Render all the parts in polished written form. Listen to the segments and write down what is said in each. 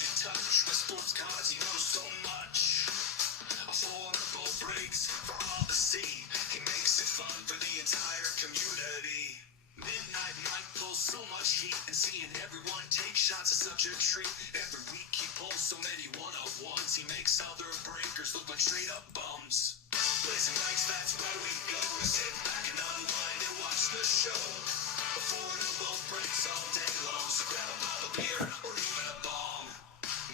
in touch with sports cause he knows so much. Affordable breaks for all to see. He makes it fun for the entire community. Midnight Mike pulls so much heat, and seeing everyone take shots is such a treat. Every week he pulls so many one-on-ones. He makes other breakers look like straight up bums. Blazing Mics, that's where we go. Sit back and unwind and watch the show. Affordable breaks all day long, so grab a bottle of beer or even a bong.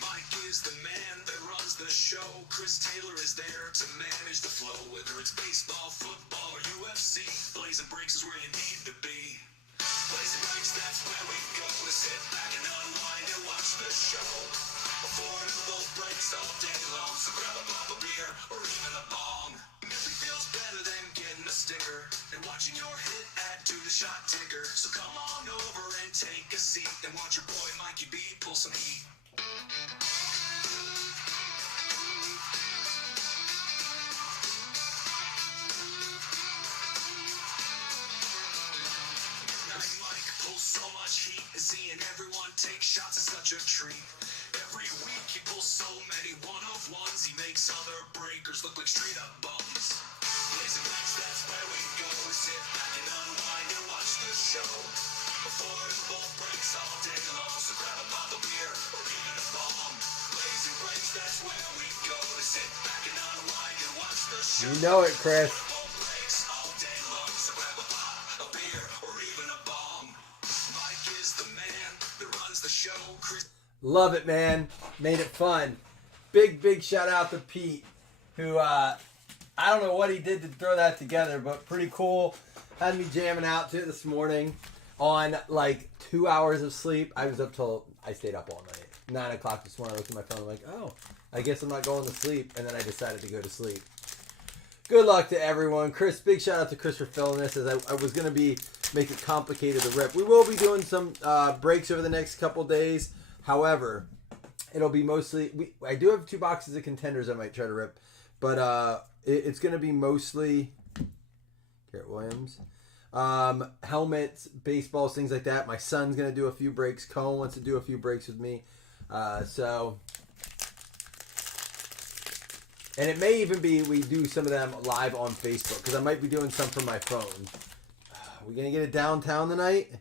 Mike is the man that runs the show. Chris Taylor is there to manage the flow. Whether it's baseball, football, or UFC, Blazing Breaks is where you need to be. Blazing Breaks, that's where we go. Sit back and unwind and watch the show. Affordable breaks all day long, so grab a bottle of beer or even a bong. Nothing feels better than getting a sticker and watching your hit add to the shot ticker. So come on over and take a seat and watch your boy Mikey B pull some heat. So much heat, and seeing everyone take shots is such a treat. Every week he pulls so many one-of-ones. He makes other breakers look like straight up bums. Blazing Breaks, that's where we go. Sit back and unwind and watch the show. Affordable breaks all day long, so grab a bottle of beer or even a bomb. Blazing Breaks, that's where we go. Sit back and unwind and watch the show. You know it, Chris. Love it, man. Made it fun. Big shout out to Pete, who I don't know what he did to throw that together, but pretty cool. Had me jamming out to it this morning on like 2 hours of sleep. I stayed up all night. 9 o'clock this morning, I looked at my phone, I'm like, oh, I guess I'm not going to sleep. And then I decided to go to sleep. Good luck to everyone. Chris, big shout out to Chris for filling this, as I was going to make it complicated to rip. We will be doing some breaks over the next couple days. However, it'll be mostly... I do have 2 boxes of contenders I might try to rip. But it's going to be mostly... Garrett Williams. Helmets, baseballs, things like that. My son's going to do a few breaks. Cohen wants to do a few breaks with me. And it may even be we do some of them live on Facebook, because I might be doing some from my phone. Are we going to get it downtown tonight?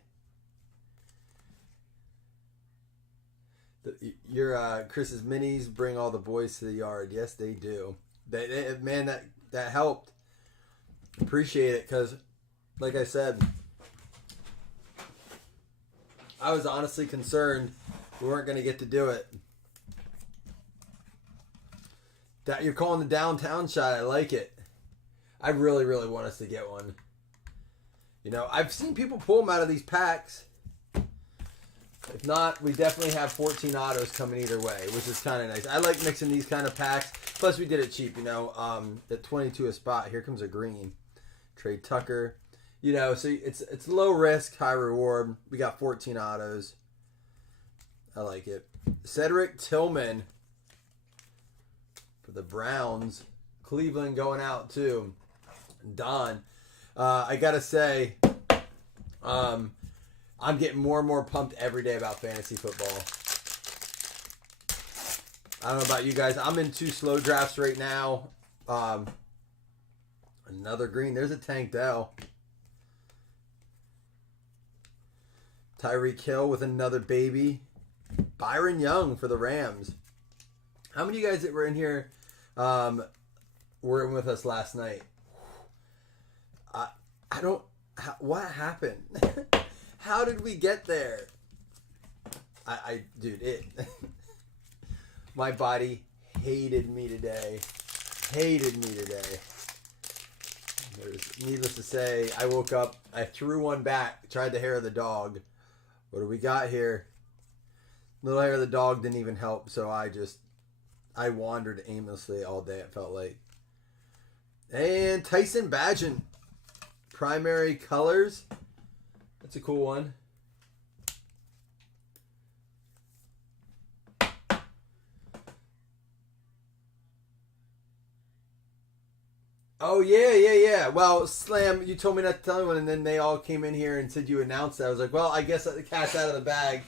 Your Chris's minis bring all the boys to the yard. Yes, they do. Man, that helped. Appreciate it, because, like I said, I was honestly concerned we weren't going to get to do it. That you're calling the downtown shot. I like it. I really want us to get one. You know, I've seen people pull them out of these packs. If not, we definitely have 14 autos coming either way, which is kind of nice. I like mixing these kind of packs. Plus, we did it cheap, you know. At 22 a spot, here comes a green. Trey Tucker. You know, so it's low risk, high reward. We got 14 autos. I like it. Cedric Tillman for the Browns. Cleveland going out too. Don. I got to say... I'm getting more and more pumped every day about fantasy football. I don't know about you guys. I'm in 2 slow drafts right now. Another green. There's a Tank Dell. Tyreek Hill with another baby. Byron Young for the Rams. How many of you guys that were in here were in with us last night? I don't... What happened? How did we get there? Dude, my body hated me today. Needless to say, I woke up, I threw one back, tried the hair of the dog. What do we got here? Little hair of the dog didn't even help, so I wandered aimlessly all day, it felt like. And Tyson Bagent, primary colors. That's a cool one. Oh, yeah. Well, Slam, you told me not to tell anyone, and then they all came in here and said you announced that. I was like, well, I guess the cat's out of the bag.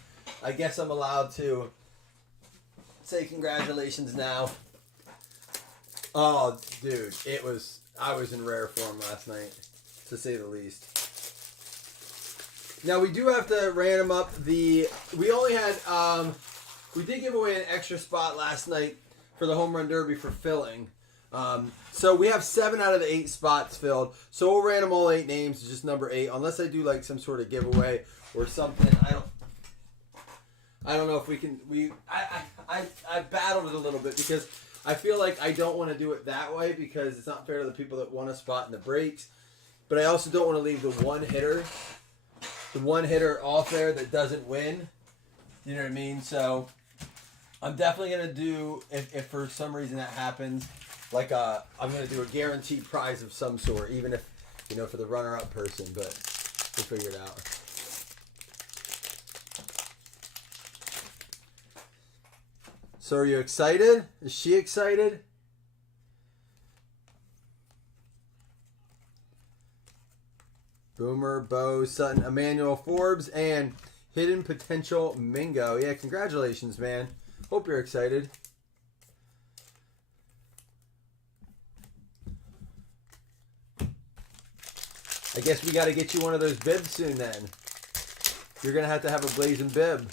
I guess I'm allowed to say congratulations now. Oh, dude, I was in rare form last night, to say the least. Now, we do have to random up we only had, we did give away an extra spot last night for the Home Run Derby for filling. So we have 7 out of the 8 spots filled. So we'll random all 8 names, it's just number 8, unless I do like some sort of giveaway or something. I don't know if we can. I battled it a little bit because I feel like I don't want to do it that way because it's not fair to the people that want a spot in the breaks. But I also don't want to leave the one hitter off there that doesn't win. You know what I mean? So I'm definitely gonna do if for some reason that happens, I'm gonna do a guaranteed prize of some sort, even if for the runner-up person. But we'll figure it out. So are you excited? Is she excited? Boomer, Bo, Sutton, Emmanuel Forbes, and Hidden Potential Mingo. Yeah, congratulations, man. Hope you're excited. I guess we got to get you one of those bibs soon then. You're going to have a blazing bib.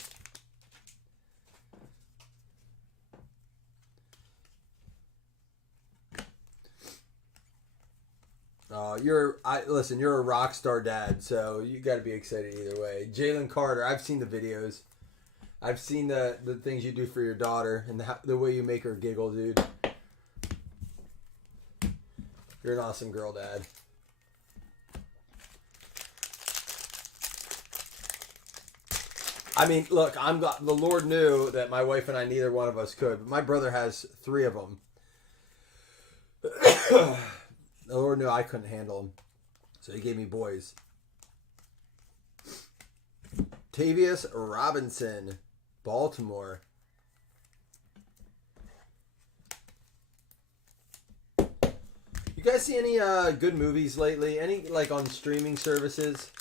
Listen, you're a rock star dad, so you got to be excited either way. Jalen Carter, I've seen the videos. I've seen the things you do for your daughter and the way you make her giggle, dude. You're an awesome girl, Dad. I mean, look, the Lord knew that my wife and I, neither one of us could, but my brother has 3 of them. The Lord knew I couldn't handle them, so he gave me boys. Tavius Robinson, Baltimore. You guys see any good movies lately? Any on streaming services?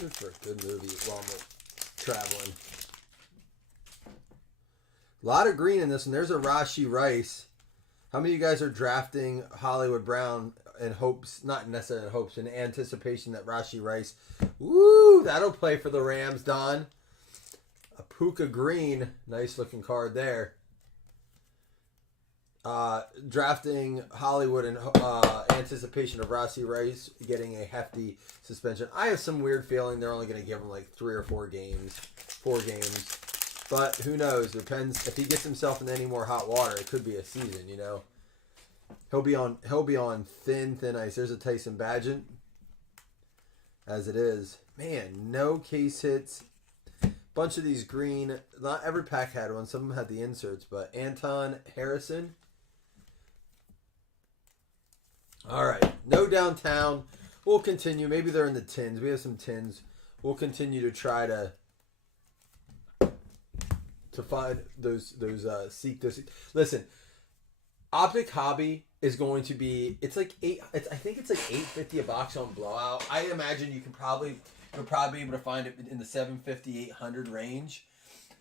Look for a good movie while I'm traveling. A lot of green in this one. There's a Rashee Rice. How many of you guys are drafting Hollywood Brown in hopes, not necessarily in hopes, in anticipation that Rashee Rice, woo, that'll play for the Rams, Don. A Puka Green, nice looking card there. Drafting Hollywood in anticipation of Rashee Rice getting a hefty suspension. I have some weird feeling they're only going to give him like 3 or 4 games. 4 games. But who knows? Depends if he gets himself in any more hot water. It could be a season, He'll be on thin ice. There's a Tyson Bagent. As it is, man, no case hits. Bunch of these green. Not every pack had one. Some of them had the inserts, but Anton Harrison. All right, no downtown. We'll continue. Maybe they're in the tins. We have some tins. We'll continue to try to find those seek those. Listen, Optic Hobby is going to be. It's like I think it's like $8.50 a box on Blowout. I imagine you'll probably be able to find it in the $750, $800 range.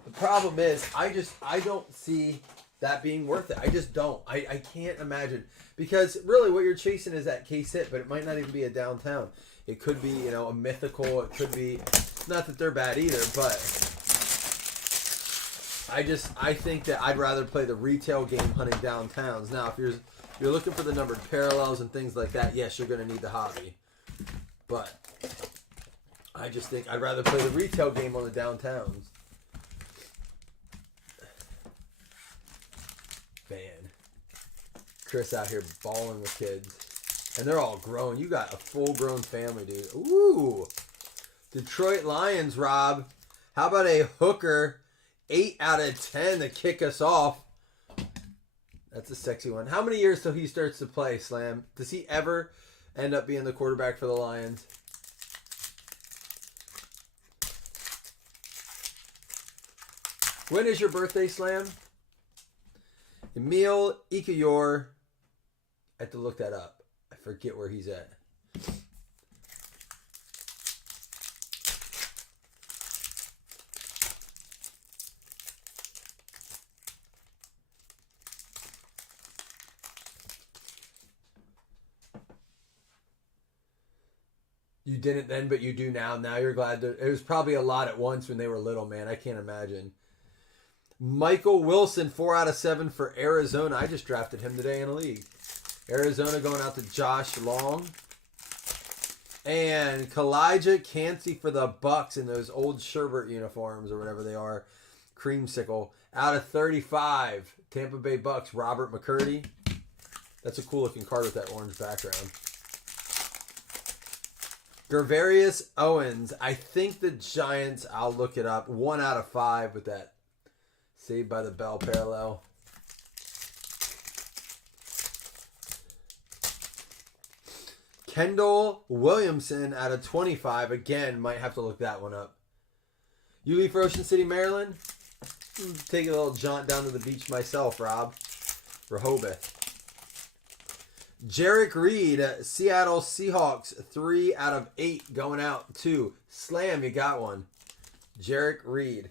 The problem is, I don't see that being worth it. I just don't. I can't imagine, because really what you're chasing is that case hit, but it might not even be a downtown. It could be a mythical. It could be, not that they're bad either, but. I think that I'd rather play the retail game hunting downtowns. Now, if you're looking for the numbered parallels and things like that, yes, you're going to need the hobby. But I just think I'd rather play the retail game on the downtowns. Man, Chris out here balling with kids. And they're all grown. You got a full-grown family, dude. Ooh. Detroit Lions, Rob. How about a hooker? 8 out of 10 to kick us off. That's a sexy one. How many years till he starts to play, Slam? Does he ever end up being the quarterback for the Lions? When is your birthday, Slam? Emil Ikayor. I have to look that up. I forget where he's at. You didn't then, but you do now. Now you're glad. It was probably a lot at once when they were little, man. I can't imagine. Michael Wilson, 4 out of 7 for Arizona. I just drafted him today in a league. Arizona going out to Josh Long. And Kalijah Cansey for the Bucks in those old Sherbert uniforms or whatever they are. Creamsicle. Out of 35. Tampa Bay Bucks, Robert McCurdy. That's a cool looking card with that orange background. Gervarius Owens. I think the Giants, I'll look it up. 1 out of 5 with that Saved by the Bell parallel. Kendall Williamson out of 25. Again, might have to look that one up. You leave for Ocean City, Maryland? Take a little jaunt down to the beach myself, Rob. Rehoboth. Jarek Reed, Seattle Seahawks, 3 out of 8 going out to Slam. You got one. Jarek Reed.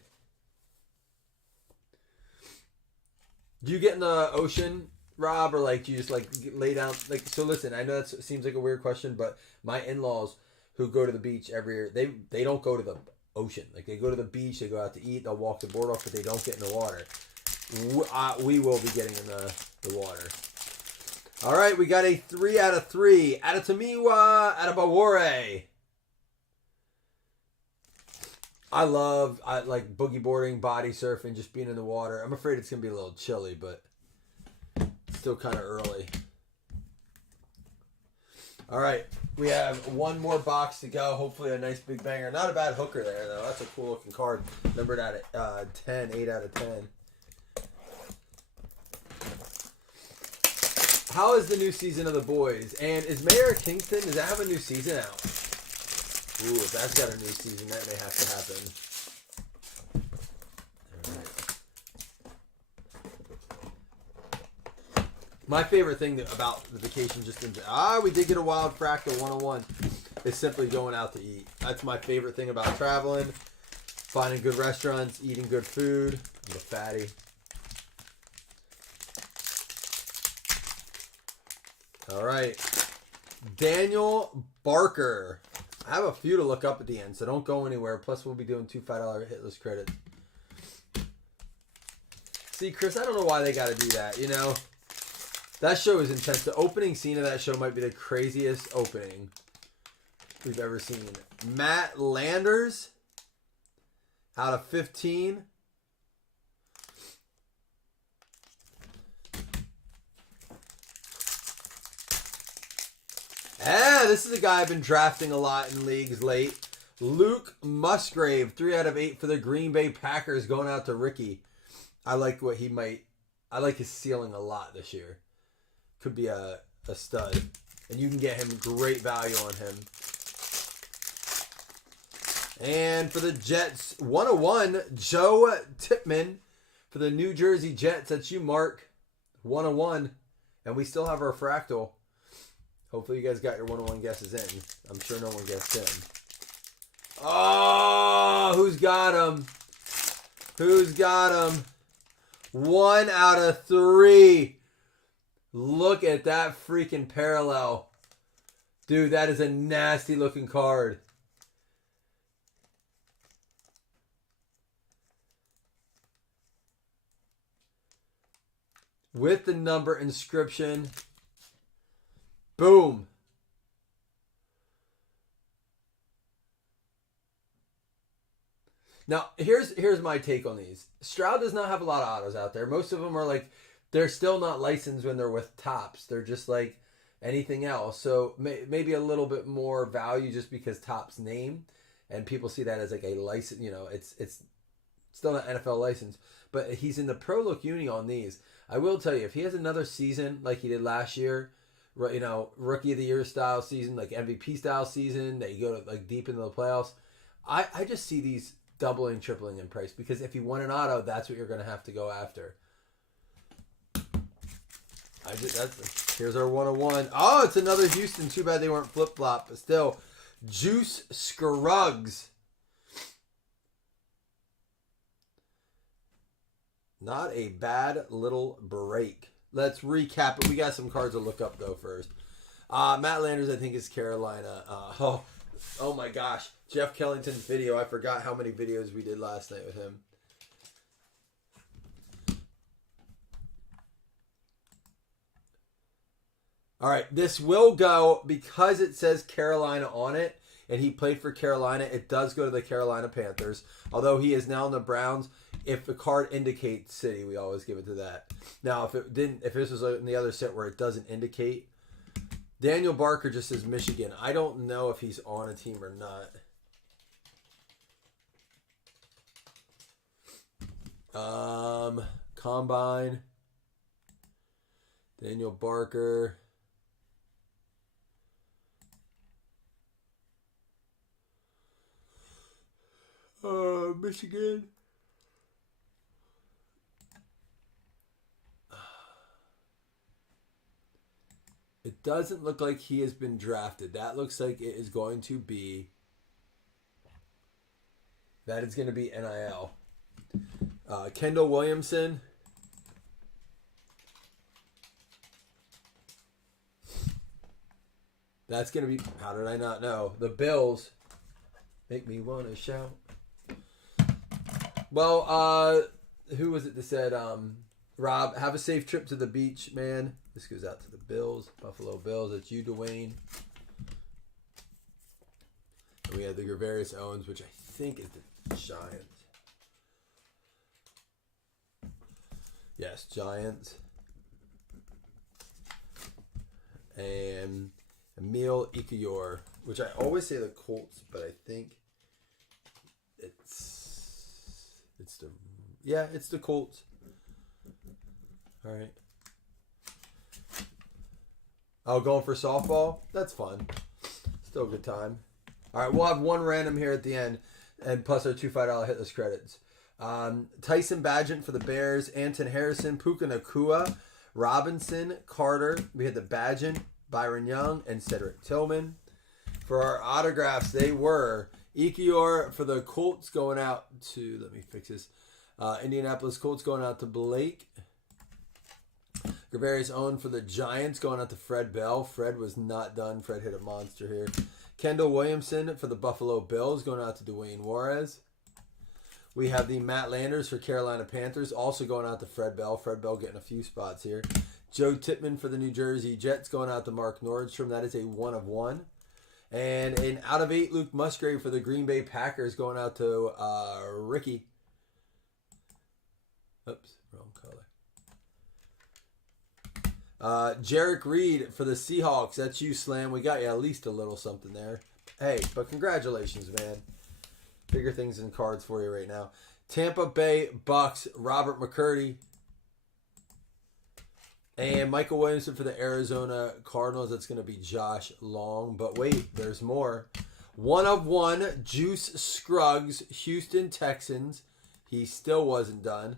Do you get in the ocean, Rob, or like do you just like lay down? Like, so listen, I know that seems like a weird question, but my in-laws who go to the beach every year, they don't go to the ocean. Like they go to the beach, they go out to eat, they'll walk the boardwalk, but they don't get in the water. We will be getting in the water. All right, we got a 3 out of 3. Adetomiwa Adebawore. I like boogie boarding, body surfing, just being in the water. I'm afraid it's going to be a little chilly, but still kind of early. All right, we have one more box to go. Hopefully a nice big banger. Not a bad hooker there, though. That's a cool looking card. Numbered at 10, 8 out of 10. How is the new season of The Boys? And is Mayor of Kingston, does that have a new season out? Ooh, if that's got a new season, that may have to happen. All right. My favorite thing about the vacation we did get a wild fractal 101. Is simply going out to eat. That's my favorite thing about traveling. Finding good restaurants, eating good food. I'm a fatty. All right. Daniel Barker. I have a few to look up at the end, so don't go anywhere. Plus, we'll be doing 2 $5 hitless credits. See, Chris, I don't know why they got to do that, you know? That show is intense. The opening scene of that show might be the craziest opening we've ever seen. Matt Landers out of 15. This is a guy I've been drafting a lot in leagues late. Luke Musgrave, 3 out of 8 for the Green Bay Packers, going out to Ricky. I like what he might. I like his ceiling a lot this year. Could be a stud, and you can get him great value on him. And for the Jets, 101, Joe Tipman for the New Jersey Jets. That's you, Mark. 101, and we still have our fractal. Hopefully you guys got your 101 guesses in. I'm sure no one guessed in. Oh, who's got him? Who's got him? 1 out of 3. Look at that freaking parallel. Dude, that is a nasty looking card. With the number inscription. Boom. Now, here's my take on these. Stroud does not have a lot of autos out there. Most of them are like, they're still not licensed when they're with Topps. They're just like anything else. So maybe a little bit more value just because Topps name, and people see that as like a license. You know, it's still not NFL license, but he's in the Pro Look Uni on these. I will tell you, if he has another season like he did last year, you know, Rookie of the Year style season, like MVP style season, that you go to like deep into the playoffs, I just see these doubling, tripling in price, because if you want an auto, that's what you're going to have to go after. Here's our 101. Oh, it's another Houston. Too bad they weren't flip-flop, but still. Juice Scruggs. Not a bad little break. Let's recap it. We got some cards to look up, though, first. Matt Landers, I think, is Carolina. Oh my gosh. Jeff Kellington's video. I forgot how many videos we did last night with him. All right, this will go because it says Carolina on it, and he played for Carolina. It does go to the Carolina Panthers, although he is now in the Browns. If the card indicates city, we always give it to that. Now, if it didn't, if this was in the other set where it doesn't indicate, Daniel Barker just says Michigan. I don't know if he's on a team or not. Combine. Daniel Barker. Michigan. It doesn't look like he has been drafted. That looks like it is going to be. That is going to be NIL. Kendall Williamson. That's going to be. How did I not know? The Bills make me want to shout. Well, who was it that said, Rob, have a safe trip to the beach, man. This goes out to the Bills, Buffalo Bills. That's you, Dwayne. And we have the Gervarius Owens, which I think is the Giants. Yes, Giants. And Emil Ikiyor, which I always say the Colts, but I think it's the Colts. All right. Oh, going for softball? That's fun. Still a good time. All right, we'll have one random here at the end, and plus our $2 $5 hitless credits. Tyson Bagent for the Bears, Anton Harrison, Puka Nacua, Robinson, Carter. We had the Bagent, Byron Young, and Cedric Tillman. For our autographs, they were Ikiyor for the Colts going out to, let me fix this, Indianapolis Colts going out to Blake. Gervarius Owen for the Giants going out to Fred Bell. Fred was not done. Fred hit a monster here. Kendall Williamson for the Buffalo Bills going out to Dwayne Juarez. We have the Matt Landers for Carolina Panthers also going out to Fred Bell. Fred Bell getting a few spots here. Joe Tippmann for the New Jersey Jets going out to Mark Nordstrom. That is a 1 of 1. And an out of 8 Luke Musgrave for the Green Bay Packers going out to Ricky. Oops, wrong color. Jarek Reed for the Seahawks. That's you, Slam. We got you at least a little something there. Hey, but congratulations, man. Bigger things in cards for you right now. Tampa Bay Bucks, Robert McCurdy. And Michael Williamson for the Arizona Cardinals. That's going to be Josh Long. But wait, there's more. 1 of 1, Juice Scruggs, Houston Texans. He still wasn't done.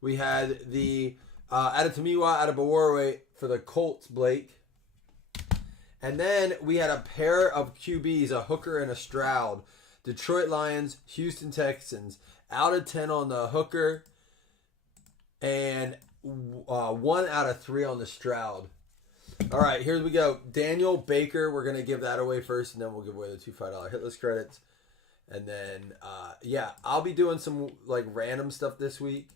We had the Adetomiwa Adebayorwe for the Colts, Blake. And then we had a pair of QBs, a Hooker and a Stroud. Detroit Lions, Houston Texans. Out of 10 on the Hooker. And 1 out of 3 on the Stroud. All right, here we go. Daniel Baker, we're going to give that away first, and then we'll give away the $2 $5 hitless credits. And then, yeah, I'll be doing some like random stuff this week.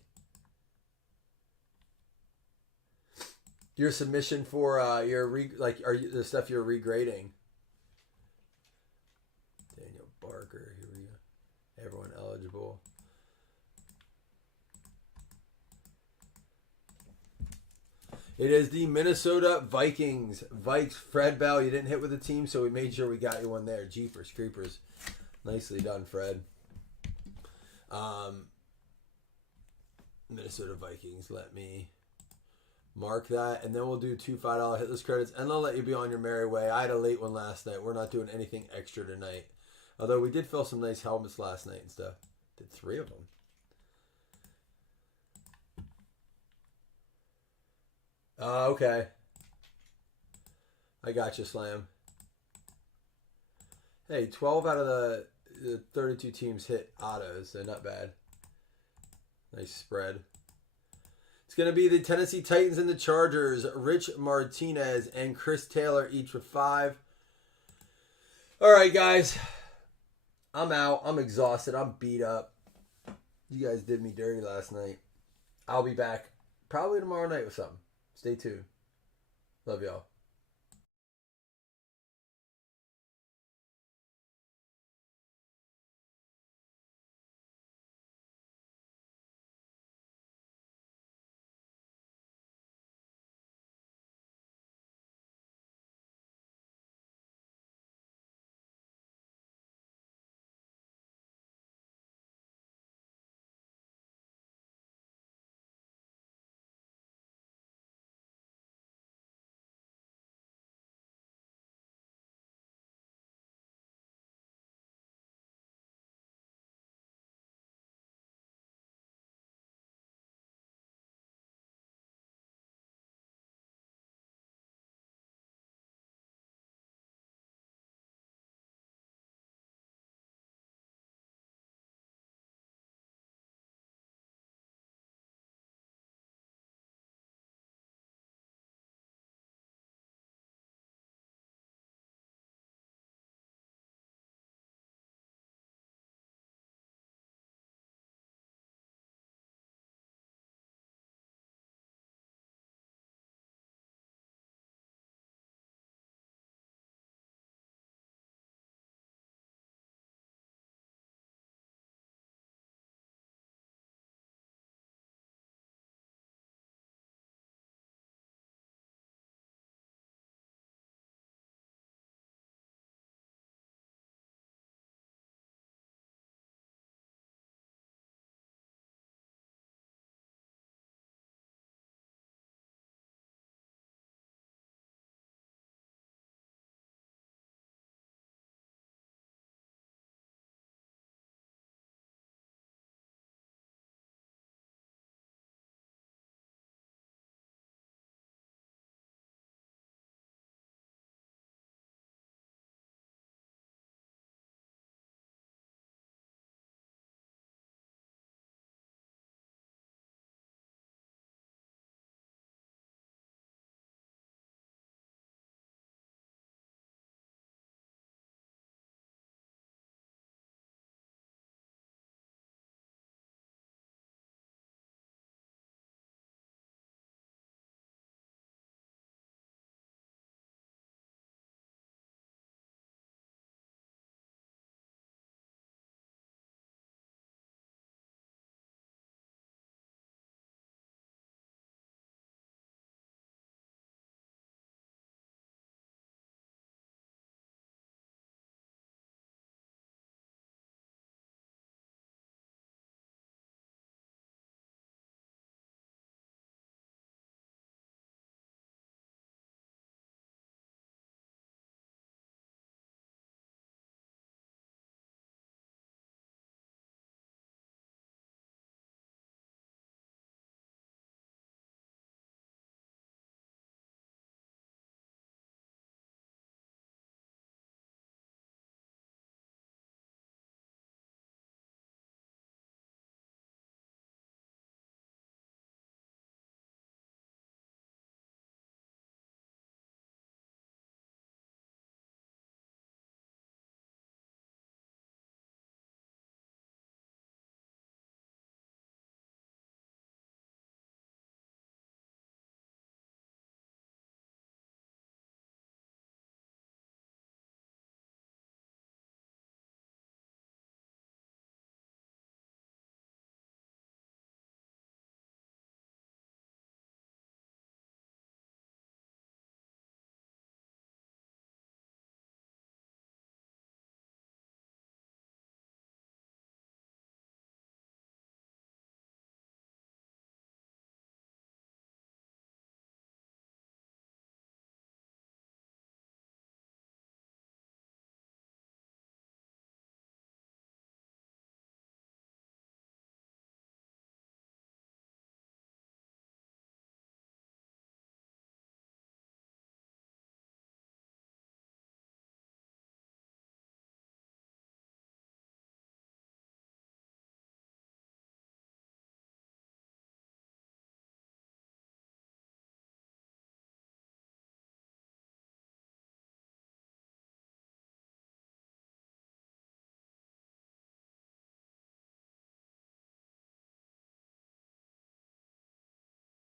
Your submission for the stuff you're regrading. Daniel Barker, here we go. Everyone eligible. It is the Minnesota Vikings. Vikes, Fred Bell. You didn't hit with the team, so we made sure we got you one there. Jeepers Creepers. Nicely done, Fred. Minnesota Vikings. Let me mark that, and then we'll do $2 $5 hitless credits, and I'll let you be on your merry way. I had a late one last night. We're not doing anything extra tonight. Although we did fill some nice helmets last night and stuff. Did 3 of them. Okay. I got you, Slam. Hey, 12 out of the 32 teams hit autos, so not bad. Nice spread. It's going to be the Tennessee Titans and the Chargers. Rich Martinez and Chris Taylor each with 5. All right, guys. I'm out. I'm exhausted. I'm beat up. You guys did me dirty last night. I'll be back probably tomorrow night with something. Stay tuned. Love y'all.